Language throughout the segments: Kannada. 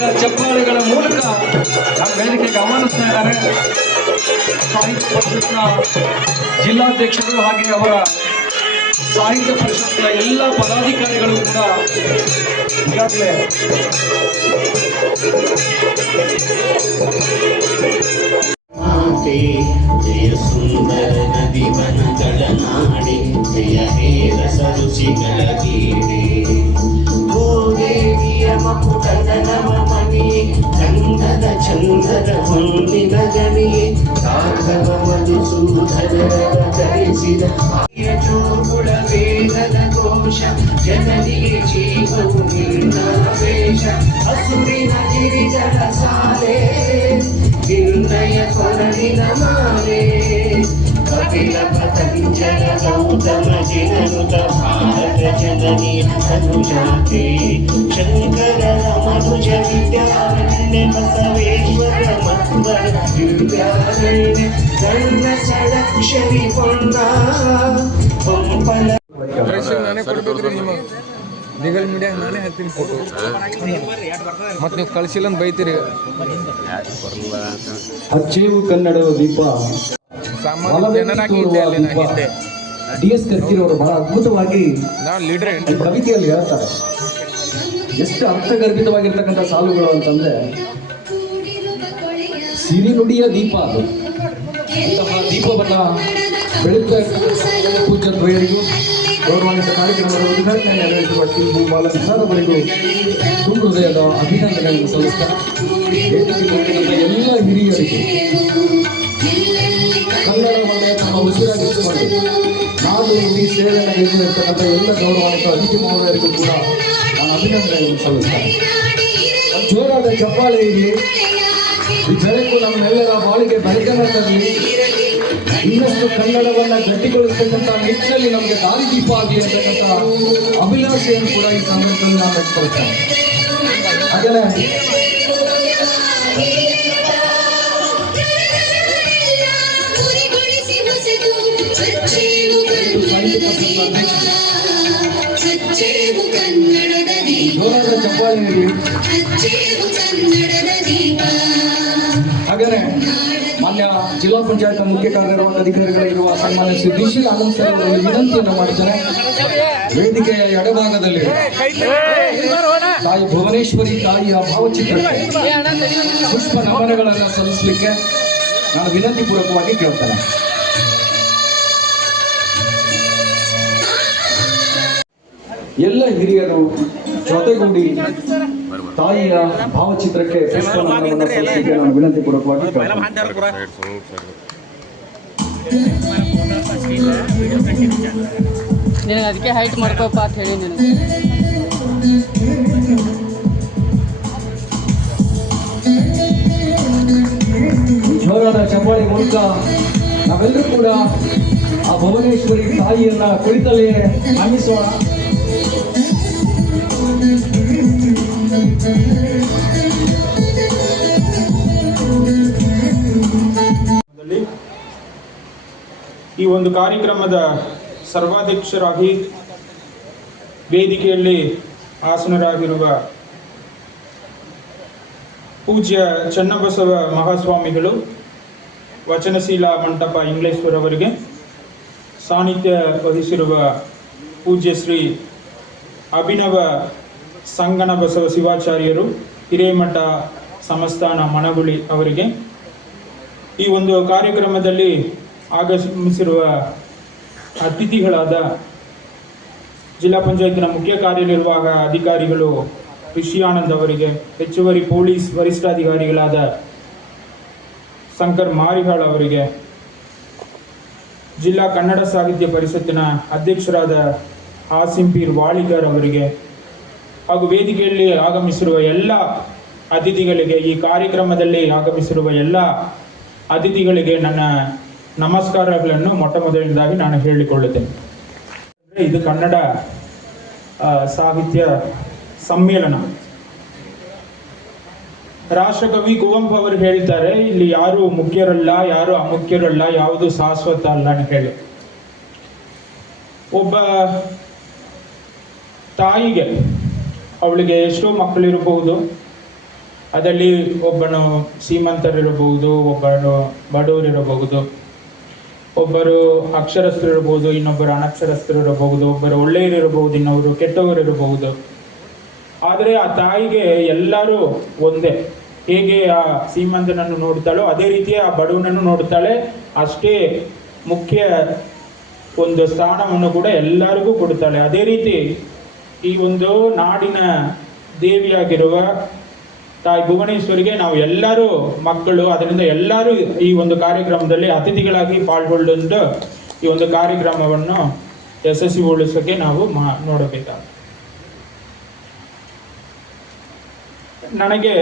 ಜೋರಾದ ಚಪ್ಪಾಳೆಗಳ ಮೂಲಕ ನಮ್ಮ ವೇದಿಕೆಗೆ ಆಹ್ವಾನಿಸ್ತಾ ಇದ್ದಾರೆ ಸಾಹಿತ್ಯ ಪರಿಷತ್ನ ಜಿಲ್ಲಾಧ್ಯಕ್ಷರು ಹಾಗೆ ಅವರ ಸಾಹಿತ್ಯ ಪರಿಷತ್ನ ಎಲ್ಲ ಪದಾಧಿಕಾರಿಗಳು ಕೂಡ ಈಗಾಗಲೇ ಮಾತೆ ಜಯ ಸುಂದರ ನದಿ ವನಗಳ ನಾಡೆ ಜಯ ಹೇ ರಸರುಚಿಗಳ ಗೀಡೆ ಗೋದೇವಿಯ ಚಂದದ ಚಂದದ ಹೊನ್ನಿನ ಗಣಿಯೇ ರಾಘವ ಮಧುಸೂದರ ಧರಿಸಿದ ಆರ್ಯ ಚೋಗುಳ ವೇದದ ಘೋಷ ಜನನಿಗೆ ಜೀವವು ವೇಷ ಹಸುರಿನ ಗಿರಿಜಲ ಸಾಲೆ ನಿರ್ಣಯ ಕೊರಳಿನ ಮಾಲೆ ಕಪಿಲ ಲೀಗಲ್ ಮೀಡಿಯಾ ನಾನೇ ಹಾಕ್ತೀನಿ ಫೋಟೋ ಮತ್ತೆ ನೀವು ಕಳಿಸಿಲ್ಲ ಅಂತ ಬೈತೀರಿ ಅಚ್ಚೇವು ಕನ್ನಡ ದೀಪ. ಸಾಮಾನ್ಯ ಜನನಾಗಿ ಇದ್ದೆ ಅಲ್ಲಿ ನಾ ಹಿಂದೆ ಡಿ ಎಸ್ ಕರ್ಕಿರವರು ಬಹಳ ಅದ್ಭುತವಾಗಿ ನಾನು ಲೀಡ್ರ್ ಈ ಕವಿತೆಯಲ್ಲಿ ಹೇಳ್ತಾರೆ. ಎಷ್ಟು ಅರ್ಥಗರ್ಭಿತವಾಗಿರ್ತಕ್ಕಂಥ ಸಾಲುಗಳು ಅಂತಂದ್ರೆ ಸಿರಿನುಡಿಯ ದೀಪ ಅದು. ಇಂತಹ ದೀಪವನ್ನ ದ್ವಯರಿಗೂ ಗೌರವಾನ್ವಿತ ಕಾರ್ಯಕ್ರಮದ ಉದ್ಘಾಟನೆ ನೆರವೇರಿಸುವ ಟಿ ಬಿ ಬಾಲಕೃಷ್ಣರವರಿಗೂ ತುಂಬ ಹೃದಯದ ಅಭಿನಂದನೆಗಳನ್ನು ಸಲ್ಲಿಸ್ತಾ ಎಲ್ಲ ಹಿರಿಯರಿಗೆ ನಾಡು ನುಡಿ ಸೇವೆ ನಡೆಯುತ್ತಿರ್ತಕ್ಕಂಥ ಎಲ್ಲ ಗೌರವಾನ್ವಿತ ಅತಿಥಿ ಮಹೋದಯರಿಗೂ ಕೂಡ ನಾನು ಅಭಿನಂದನೆಯನ್ನು ಸಲ್ಲಿಸ್ತೇನೆ ಜೋರಾದ ಚಪ್ಪಾಳೆ ಇರಲಿ ಈ ಬೆಳಕು ನಮ್ಮೆಲ್ಲರ ಬಾಳಿಗೆ ಬೆಳಕನ್ನು ತರಲಿ ಇನ್ನಷ್ಟು ಕನ್ನಡವನ್ನ ಗಟ್ಟಿಗೊಳಿಸ್ತಕ್ಕಂಥ ನಿಟ್ಟಿನಲ್ಲಿ ನಮಗೆ ದಾರಿದೀಪ ಆಗಲಿ ಅಂತಕ್ಕಂಥ ಅಭಿಲಾಷೆಯನ್ನು ಕೂಡ ಈ ಸಂದರ್ಭದಲ್ಲಿ ನಾನು ವ್ಯಕ್ತಪಡಿಸ್ತೇನೆ ಹಾಗೆಯೇ ಹಚ್ಚೇವು ಕನ್ನಡದ ದೀಪ. ಜೋರಾದ ಹಚ್ಚೇವು ಕನ್ನಡದ ದೀಪ. ಹಾಗಾದ್ರೆ ಮಾನ್ಯ ಜಿಲ್ಲಾ ಪಂಚಾಯತ್ ಮುಖ್ಯ ಕಾರ್ಯನಿರ್ವಾಹಕ ಅಧಿಕಾರಿಗಳಿರುವ ಸನ್ಮಾನ್ಯ ಶ್ರೀ ದಿಶಿಲ್ ಆನಂದ್ ಸರ್ ಅವರು ವಿನಂತಿಯನ್ನು ಮಾಡಿದ್ದಾರೆ ವೇದಿಕೆಯ ಎಡಭಾಗದಲ್ಲಿ ತಾಯಿ ಭುವನೇಶ್ವರಿ ತಾಯಿಯ ಭಾವಚಿತ್ರಕ್ಕೆ ಪುಷ್ಪ ನಮನಗಳನ್ನು ಸಲ್ಲಿಸಲಿಕ್ಕೆ ನಾನು ವಿನಂತಿ ಪೂರ್ವಕವಾಗಿ ಕೇಳ್ತೇನೆ. ಎಲ್ಲ ಹಿರಿಯರು ಜೊತೆಗೂಡಿ ತಾಯಿಯ ಭಾವಚಿತ್ರಕ್ಕೆ ಸಲ್ಲಿಸಲಿಕ್ಕೆ ನಾನು ವಿನಂತಿ ಪೂರ್ವಕವಾಗಿ ನಿನಗೆ ಅದಕ್ಕೆ ಹೈಟ್ ಮಾಡ್ಕೋಪ್ಪ ಅಂತ ಹೇಳಿ ನಿನಗೆ ಜೋರಾದ ಚಪ್ಪಾಳಿ ಮೂಲಕ ನಾವೆಲ್ಲರೂ ಕೂಡ ಆ ಭುವನೇಶ್ವರಿ ತಾಯಿಯನ್ನ ಕುಳಿತಲೇ ಅನ್ನಿಸೋಣ ಈ ಒಂದು ಕಾರ್ಯಕ್ರಮದ ಸರ್ವಾಧ್ಯಕ್ಷರಾಗಿ ವೇದಿಕೆಯಲ್ಲಿ ಆಸನರಾಗಿರುವ ಪೂಜ್ಯ ಚನ್ನಬಸವ ಮಹಾಸ್ವಾಮಿಗಳು, ವಚನಶೀಲ ಮಂಟಪ ಇಂಗ್ಲೇಶ್ವರ್ ಅವರಿಗೆ ಸಾನ್ನಿಧ್ಯ ವಹಿಸಿರುವ ಪೂಜ್ಯ ಶ್ರೀ ಅಭಿನವ ಸಂಗಣ ಬಸವ ಶಿವಾಚಾರ್ಯರು, ಹಿರೇಮಠ ಸಂಸ್ಥಾನ ಮನಗುಳಿ ಅವರಿಗೆ ಈ ಒಂದು ಕಾರ್ಯಕ್ರಮದಲ್ಲಿ ಆಗಮಿಸಿರುವ ಅತಿಥಿಗಳಾದ ಜಿಲ್ಲಾ ಪಂಚಾಯತ್ನ ಮುಖ್ಯ ಕಾರ್ಯನಿರ್ವಾಹ ಅಧಿಕಾರಿಗಳು ರಿಷಿಯಾನಂದ್ ಅವರಿಗೆ, ಹೆಚ್ಚುವರಿ ಪೊಲೀಸ್ ವರಿಷ್ಠಾಧಿಕಾರಿಗಳಾದ ಶಂಕರ್ ಮಾರಿಹಾಳ್ ಅವರಿಗೆ, ಜಿಲ್ಲಾ ಕನ್ನಡ ಸಾಹಿತ್ಯ ಪರಿಷತ್ತಿನ ಅಧ್ಯಕ್ಷರಾದ ಆಸಿಂಪೀರ್ ವಾಳಿಗರ್ ಅವರಿಗೆ ಹಾಗೂ ವೇದಿಕೆಯಲ್ಲಿ ಆಗಮಿಸಿರುವ ಎಲ್ಲ ಅತಿಥಿಗಳಿಗೆ, ಈ ಕಾರ್ಯಕ್ರಮದಲ್ಲಿ ಆಗಮಿಸಿರುವ ಎಲ್ಲ ಅತಿಥಿಗಳಿಗೆ ನನ್ನ ನಮಸ್ಕಾರಗಳನ್ನು ಮೊಟ್ಟ ಮೊದಲನೇದಾಗಿ ನಾನು ಹೇಳಿಕೊಳ್ಳುತ್ತೇನೆ. ಇದು ಕನ್ನಡ ಸಾಹಿತ್ಯ ಸಮ್ಮೇಳನ. ರಾಷ್ಟ್ರಕವಿ ಕುವೆಂಪು ಅವರು ಹೇಳ್ತಾರೆ ಇಲ್ಲಿ ಯಾರು ಮುಖ್ಯರಲ್ಲ, ಯಾರು ಅಮುಖ್ಯರಲ್ಲ, ಯಾವುದು ಶಾಶ್ವತ ಅಲ್ಲ ಅಂತ ಹೇಳಿ. ಒಬ್ಬ ತಾಯಿಗೆ ಅವಳಿಗೆ ಎಷ್ಟೋ ಮಕ್ಕಳಿರಬಹುದು ಅದರಲ್ಲಿ ಒಬ್ಬನು ಶ್ರೀಮಂತರಿರಬಹುದು, ಒಬ್ಬನು ಬಡವರಿರಬಹುದು. ಒಬ್ಬರು ಅಕ್ಷರಸ್ಥರಿರಬಹುದು, ಇನ್ನೊಬ್ಬರು ಅನಕ್ಷರಸ್ಥರಿರಬಹುದು, ಒಬ್ಬರು ಒಳ್ಳೆಯರಿರಬಹುದು, ಇನ್ನೊಬ್ಬರು ಕೆಟ್ಟವರಿರಬಹುದು. ಆದರೆ ಆ ತಾಯಿಗೆ ಎಲ್ಲರೂ ಒಂದೇ. ಹೇಗೆ ಆ ಸೀಮಂತನನ್ನು ನೋಡ್ತಾಳೋ ಅದೇ ರೀತಿ ಆ ಬಡವನನ್ನು ನೋಡ್ತಾಳೆ. ಅಷ್ಟೇ ಮುಖ್ಯ ಒಂದು ಸ್ಥಾನವನ್ನು ಕೂಡ ಎಲ್ಲರಿಗೂ ಕೊಡ್ತಾಳೆ ಅದೇ ರೀತಿ ಈ ಒಂದು ನಾಡಿನ ದೇವಿಯಾಗಿರುವ ತಾಯಿ ಭುವನೇಶ್ವರಿಗೆ ನಾವು ಎಲ್ಲರೂ ಮಕ್ಕಳು, ಅದರಿಂದ ಎಲ್ಲರೂ ಈ ಒಂದು ಕಾರ್ಯಕ್ರಮದಲ್ಲಿ ಅತಿಥಿಗಳಾಗಿ ಪಾಲ್ಗೊಂಡು ಈ ಒಂದು ಕಾರ್ಯಕ್ರಮವನ್ನು ಯಶಸ್ವಿಗೊಳಿಸೋಕೆ ನಾವು ಮಾ ನೋಡಬೇಕಾಗುತ್ತೆ ನನಗೆ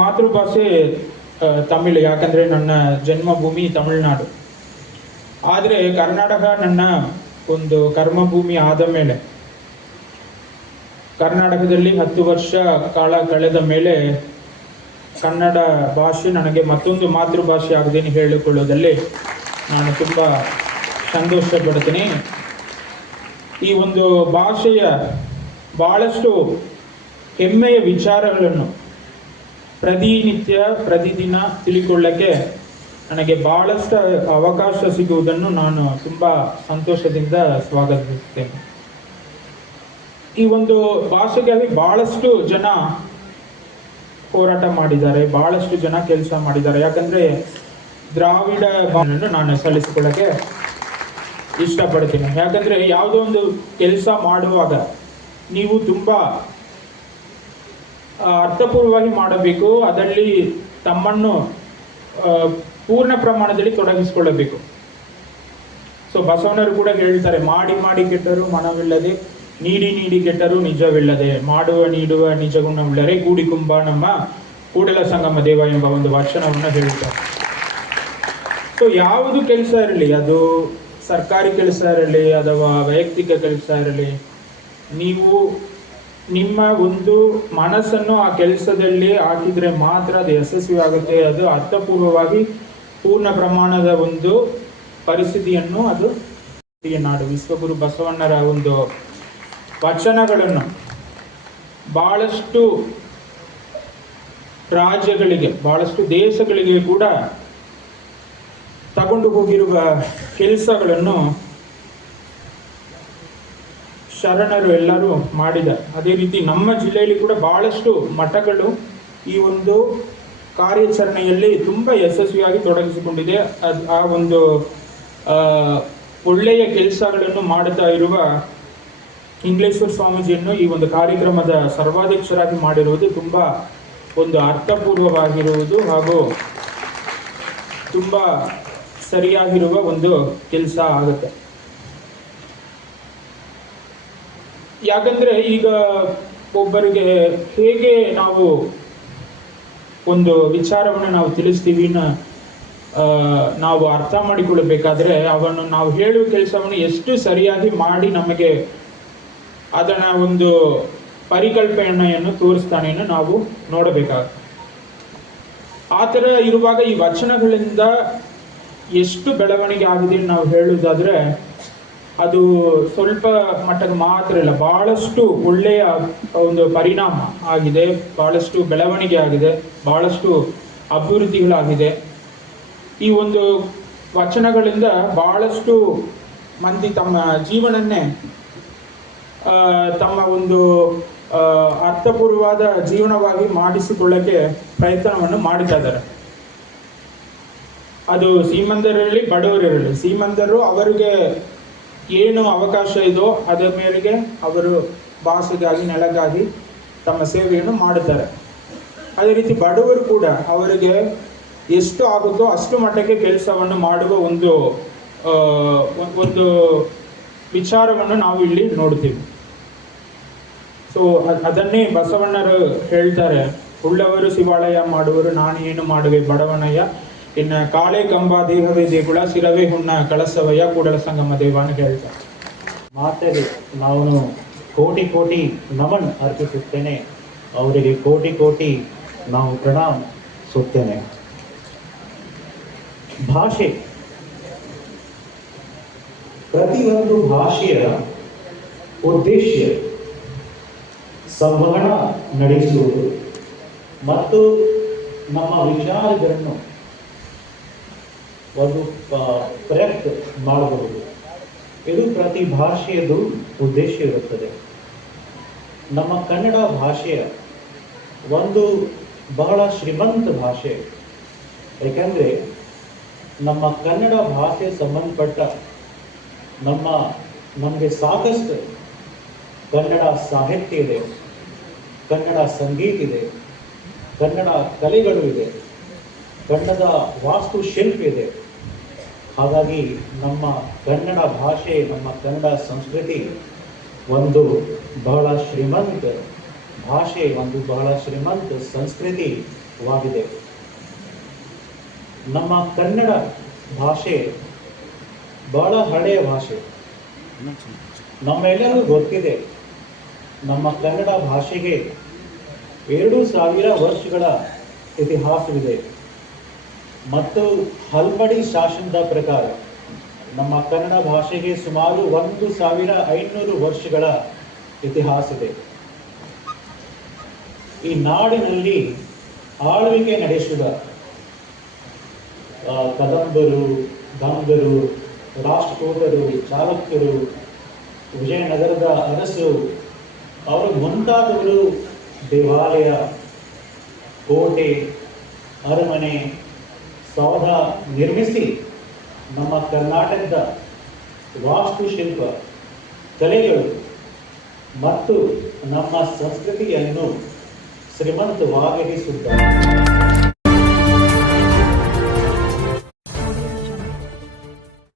ಮಾತೃಭಾಷೆ ತಮಿಳು, ಯಾಕಂದರೆ ನನ್ನ ಜನ್ಮಭೂಮಿ ತಮಿಳುನಾಡು. ಆದರೆ ಕರ್ನಾಟಕ ನನ್ನ ಒಂದು ಕರ್ಮಭೂಮಿ ಆದ ಮೇಲೆ ಕರ್ನಾಟಕದಲ್ಲಿ ಹತ್ತು ವರ್ಷ ಕಾಲ ಕಳೆದ ಮೇಲೆ ಕನ್ನಡ ಭಾಷೆ ನನಗೆ ಮತ್ತೊಂದು ಮಾತೃಭಾಷೆ ಆಗದೇನು ಹೇಳಿಕೊಳ್ಳೋದಲ್ಲಿ ನಾನು ತುಂಬ ಸಂತೋಷ ಪಡ್ತೀನಿ ಈ ಒಂದು ಭಾಷೆಯ ಭಾಳಷ್ಟು ಹೆಮ್ಮೆಯ ವಿಚಾರಗಳನ್ನು ಪ್ರತಿನಿತ್ಯ, ಪ್ರತಿದಿನ ತಿಳಿಕೊಳ್ಳಕ್ಕೆ ನನಗೆ ಬಹಳಷ್ಟು ಅವಕಾಶ ಸಿಗುವುದನ್ನು ನಾನು ತುಂಬ ಸಂತೋಷದಿಂದ ಸ್ವಾಗತಿಸುತ್ತೇನೆ. ಈ ಒಂದು ಭಾಷೆಗಾಗಿ ಬಹಳಷ್ಟು ಜನ ಹೋರಾಟ ಮಾಡಿದ್ದಾರೆ, ಬಹಳಷ್ಟು ಜನ ಕೆಲಸ ಮಾಡಿದ್ದಾರೆ. ಯಾಕಂದ್ರೆ ದ್ರಾವಿಡ ಭಾವನೆಯನ್ನು ನಾನು ಸಲ್ಲಿಸಿಕೊಳ್ಳಕ್ಕೆ ಇಷ್ಟಪಡ್ತೀನಿ. ಯಾಕಂದ್ರೆ ಯಾವುದೋ ಒಂದು ಕೆಲಸ ಮಾಡುವಾಗ ನೀವು ತುಂಬಾ ಅರ್ಥಪೂರ್ವವಾಗಿ ಮಾಡಬೇಕು, ಅದರಲ್ಲಿ ತಮ್ಮನ್ನು ಪೂರ್ಣ ಪ್ರಮಾಣದಲ್ಲಿ ತೊಡಗಿಸಿಕೊಳ್ಳಬೇಕು. ಸೊ ಬಸವಣ್ಣರು ಕೂಡ ಹೇಳ್ತಾರೆ, ಮಾಡಿ ಮಾಡಿ ಕೆಟ್ಟರು ಮನವಿಲ್ಲದೆ ನೀಡಿ ನೀಡಿ ಗೆಟ್ಟರು ನಿಜವಿಲ್ಲದೆ, ಮಾಡುವ ನೀಡುವ ನಿಜ ಗುಣವಿಲ್ಲರೆ ಕೂಡಿಕುಂಬ ನಮ್ಮ ಕೂಡಲ ಸಂಗಮ ದೇವ ಎಂಬ ಒಂದು ವಚನವನ್ನು ಹೇಳುತ್ತಾರೆ ಸೊ ಯಾವುದು ಕೆಲಸ ಇರಲಿ, ಅದು ಸರ್ಕಾರಿ ಕೆಲಸ ಇರಲಿ ಅಥವಾ ವೈಯಕ್ತಿಕ ಕೆಲಸ ಇರಲಿ, ನೀವು ನಿಮ್ಮ ಒಂದು ಮನಸ್ಸನ್ನು ಆ ಕೆಲಸದಲ್ಲಿ ಹಾಕಿದ್ರೆ ಮಾತ್ರ ಅದು ಯಶಸ್ವಿ ಆಗುತ್ತೆ ಅದು ಅರ್ಥಪೂರ್ವವಾಗಿ ಪೂರ್ಣ ಪ್ರಮಾಣದ ಒಂದು ಪರಿಸ್ಥಿತಿಯನ್ನು ಅದು ನಾಡು. ವಿಶ್ವಗುರು ಬಸವಣ್ಣರ ಒಂದು ವಚನಗಳನ್ನು ಬಹಳಷ್ಟು ರಾಜ್ಯಗಳಿಗೆ ಬಹಳಷ್ಟು ದೇಶಗಳಿಗೆ ಕೂಡ ತಗೊಂಡು ಹೋಗಿರುವ ಕೆಲಸಗಳನ್ನು ಶರಣರು ಎಲ್ಲರೂ ಮಾಡಿದ್ದಾರೆ ಅದೇ ರೀತಿ ನಮ್ಮ ಜಿಲ್ಲೆಯಲ್ಲಿ ಕೂಡ ಬಹಳಷ್ಟು ಮಠಗಳು ಈ ಒಂದು ಕಾರ್ಯಾಚರಣೆಯಲ್ಲಿ ತುಂಬ ಯಶಸ್ವಿಯಾಗಿ ತೊಡಗಿಸಿಕೊಂಡಿದೆ. ಅದು ಆ ಒಂದು ಒಳ್ಳೆಯ ಕೆಲಸಗಳನ್ನು ಮಾಡುತ್ತಾ ಇರುವ ಇಂಗ್ಲೇಶ್ವರ ಸ್ವಾಮೀಜಿಯನ್ನು ಈ ಒಂದು ಕಾರ್ಯಕ್ರಮದ ಸರ್ವಾಧ್ಯಕ್ಷರಾಗಿ ಮಾಡಿರುವುದು ತುಂಬ ಒಂದು ಅರ್ಥಪೂರ್ವವಾಗಿರುವುದು ಹಾಗೂ ತುಂಬ ಸರಿಯಾಗಿರುವ ಒಂದು ಕೆಲಸ ಆಗುತ್ತೆ. ಯಾಕಂದ್ರೆ ಈಗ ಒಬ್ಬರಿಗೆ ಹೇಗೆ ನಾವು ಒಂದು ವಿಚಾರವನ್ನು ನಾವು ತಿಳಿಸ್ತೀವಿ ನಾವು ಅರ್ಥ ಮಾಡಿಕೊಳ್ಳಬೇಕಾದ್ರೆ ಅವನು ನಾವು ಹೇಳುವ ಕೆಲಸವನ್ನು ಎಷ್ಟು ಸರಿಯಾಗಿ ಮಾಡಿ ನಮಗೆ ಅದನ್ನ ಒಂದು ಪರಿಕಲ್ಪನೆಯನ್ನು ತೋರಿಸ್ತಾನೆಯನ್ನು ನಾವು ನೋಡಬೇಕಾಗುತ್ತೆ ಆ ಥರ ಇರುವಾಗ ಈ ವಚನಗಳಿಂದ ಎಷ್ಟು ಬೆಳವಣಿಗೆ ಆಗಿದೆ ನಾವು ಹೇಳುವುದಾದ್ರೆ, ಅದು ಸ್ವಲ್ಪ ಮಟ್ಟಕ್ಕೆ ಮಾತ್ರ ಇಲ್ಲ, ಬಹಳಷ್ಟು ಒಳ್ಳೆಯ ಒಂದು ಪರಿಣಾಮ ಆಗಿದೆ, ಬಹಳಷ್ಟು ಬೆಳವಣಿಗೆ ಆಗಿದೆ, ಬಹಳಷ್ಟು ಅಭಿವೃದ್ಧಿಗಳಾಗಿದೆ. ಈ ಒಂದು ವಚನಗಳಿಂದ ಬಹಳಷ್ಟು ಮಂದಿ ತಮ್ಮ ಜೀವನನ್ನೇ ತಮ್ಮ ಒಂದು ಅರ್ಥಪೂರ್ವವಾದ ಜೀವನವಾಗಿ ಮಾಡಿಸಿಕೊಳ್ಳಕ್ಕೆ ಪ್ರಯತ್ನವನ್ನು ಮಾಡ್ತಾ ಇದ್ದಾರೆ. ಅದು ಶ್ರೀಮಂತರಿರಲಿ ಬಡವರಿರಲಿ. ಶ್ರೀಮಂತರು ಅವರಿಗೆ ಏನು ಅವಕಾಶ ಇದೋ ಅದರ ಮೇರೆಗೆ ಅವರು ಭಾಷೆಗಾಗಿ ನೆಲಗಾಗಿ ತಮ್ಮ ಸೇವೆಯನ್ನು ಮಾಡುತ್ತಾರೆ. ಅದೇ ರೀತಿ ಬಡವರು ಕೂಡ ಅವರಿಗೆ ಎಷ್ಟು ಆಗುತ್ತೋ ಅಷ್ಟು ಮಟ್ಟಕ್ಕೆ ಕೆಲಸವನ್ನು ಮಾಡುವ ಒಂದು ಒಂದು ವಿಚಾರವನ್ನು ನಾವು ಇಲ್ಲಿ ನೋಡ್ತೀವಿ ಸೊ ಅದನ್ನೇ ಬಸವಣ್ಣರು ಹೇಳ್ತಾರೆ. ಉಳ್ಳವರು ಶಿವಾಲಯ ಮಾಡುವರು ನಾನು ಏನು ಮಾಡುವೆ? ಬಡವನಯ್ಯ, ಇನ್ನು ಕಾಳೆ ಕಂಬ ದೇಹವೇ ದೇಗುಳ ಶಿರವೇ ಹುಣ್ಣ ಕಳಸವಯ್ಯ, ಕೂಡಲ ಸಂಗಮ ದೇವ ಅಂತ ಹೇಳ್ತಾರೆ. ಮಾತೆಗೆ ನಾನು ಕೋಟಿ ಕೋಟಿ ನಮನ್ ಅರ್ಪಿಸುತ್ತೇನೆ. ಅವರಿಗೆ ಕೋಟಿ ಕೋಟಿ ನಾವು ಪ್ರಣಾಮಿಸುತ್ತೇನೆ ಭಾಷೆ. ಪ್ರತಿಯೊಂದು ಭಾಷೆಯ ಉದ್ದೇಶ ಸಂವಹನ ನಡೆಸುವುದು. ಮತ್ತು ನಮ್ಮ ವಿಚಾರಗಳನ್ನು ಒಂದು ಪ್ರಯತ್ನ ಮಾಡಬಹುದು. ಇದು ಪ್ರತಿ ಭಾಷೆಯದು ಉದ್ದೇಶ ಇರುತ್ತದೆ. ನಮ್ಮ ಕನ್ನಡ ಭಾಷೆಯ ಒಂದು ಬಹಳ ಶ್ರೀಮಂತ ಭಾಷೆ. ಏಕೆಂದರೆ ನಮ್ಮ ಕನ್ನಡ ಭಾಷೆ ಸಂಬಂಧಪಟ್ಟ ನಮ್ಮ, ನಮಗೆ ಸಾಕಷ್ಟು ಕನ್ನಡ ಸಾಹಿತ್ಯ ಇದೆ. ಕನ್ನಡ ಸಂಗೀತ ಇದೆ, ಕನ್ನಡ ಕಲೆಗಳು ಇದೆ, ಕನ್ನಡದ ವಾಸ್ತುಶಿಲ್ಪ ಇದೆ. ಹಾಗಾಗಿ ನಮ್ಮ ಕನ್ನಡ ಭಾಷೆ, ನಮ್ಮ ಕನ್ನಡ ಸಂಸ್ಕೃತಿ ಒಂದು ಬಹಳ ಶ್ರೀಮಂತ ಭಾಷೆ, ಒಂದು ಬಹಳ ಶ್ರೀಮಂತ ಸಂಸ್ಕೃತಿವಾಗಿದೆ. ನಮ್ಮ ಕನ್ನಡ ಭಾಷೆ ಬಹಳ ಹಳೆಯ ಭಾಷೆ. ನಮ್ಮೆಲ್ಲರಿಗೂ ಗೊತ್ತಿದೆ, ನಮ್ಮ ಕನ್ನಡ ಭಾಷೆಗೆ ಎರಡು ಸಾವಿರ ವರ್ಷಗಳ ಇತಿಹಾಸವಿದೆ. ಮತ್ತು ಹಲ್ಮಡಿ ಶಾಸನದ ಪ್ರಕಾರ, ನಮ್ಮ ಕನ್ನಡ ಭಾಷೆಗೆ ಸುಮಾರು ಒಂದು ಸಾವಿರ ಐನೂರು ವರ್ಷಗಳ ಇತಿಹಾಸ ಇದೆ ಈ ನಾಡಿನಲ್ಲಿ ಆಳ್ವಿಕೆ ನಡೆಸಿದ ಕದಂಬರು, ಗಂಗರು ರಾಷ್ಟ್ರಕೂಟರು ಚಾಲುಕ್ಯರು, ವಿಜಯನಗರದ ಅರಸು ಅವರು ಮುಂತಾದವರು ದೇವಾಲಯ ಕೋಟೆ ಅರಮನೆ ಸೌಧ ನಿರ್ಮಿಸಿ ನಮ್ಮ ಕರ್ನಾಟಕದ ವಾಸ್ತುಶಿಲ್ಪ ಕಲೆಗಳು ಮತ್ತು ನಮ್ಮ ಸಂಸ್ಕೃತಿಯನ್ನು ಶ್ರೀಮಂತವಾಗಿರಿಸಿದ್ದಾರೆ